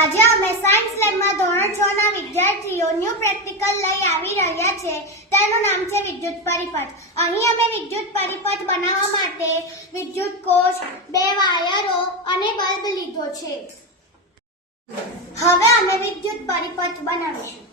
આજે અમે સાયન્સ લેબમાં ધોરણ 6 ના વિદ્યાર્થીઓ ન્યૂ પ્રેક્ટિકલ લઈ આવી રહ્યા છે. તેનું નામ છે વિદ્યુત પરિપથ. અહીં અમે વિદ્યુત પરિપથ બનાવવા માટે વિદ્યુત કોષ, 2 વાયરો અને બલ્બ લીધો છે. હવે અમે વિદ્યુત પરિપથ બનાવીશું.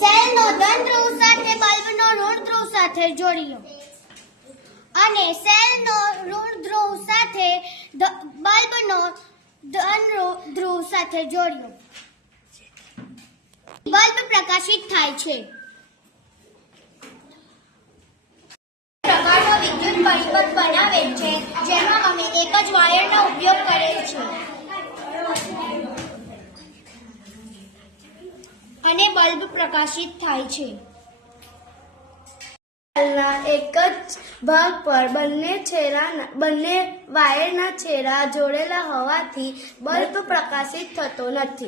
સેલનો ધન ધ્રુવ સાથે બલ્બનો ઋણ ધ્રુવ સાથે જોડીલો અને સેલનો ઋણ ધ્રુવ સાથે બલ્બનો ધન ધ્રુવ સાથે જોડ્યો. બલ્બ પ્રકાશિત થાય છે. પ્રકારનો વિદ્યુત પરિપથ બનાવે છે, જેમાં અમે એક જ વાયરનો ઉપયોગ કરેલ છે અને બલ્બ પ્રકાશિત થાય છે. સેલના એક જ ભાગ પર બંને વાયરના છેડા જોડેલા હોવાથી બલ્બ પ્રકાશિત થતો નથી.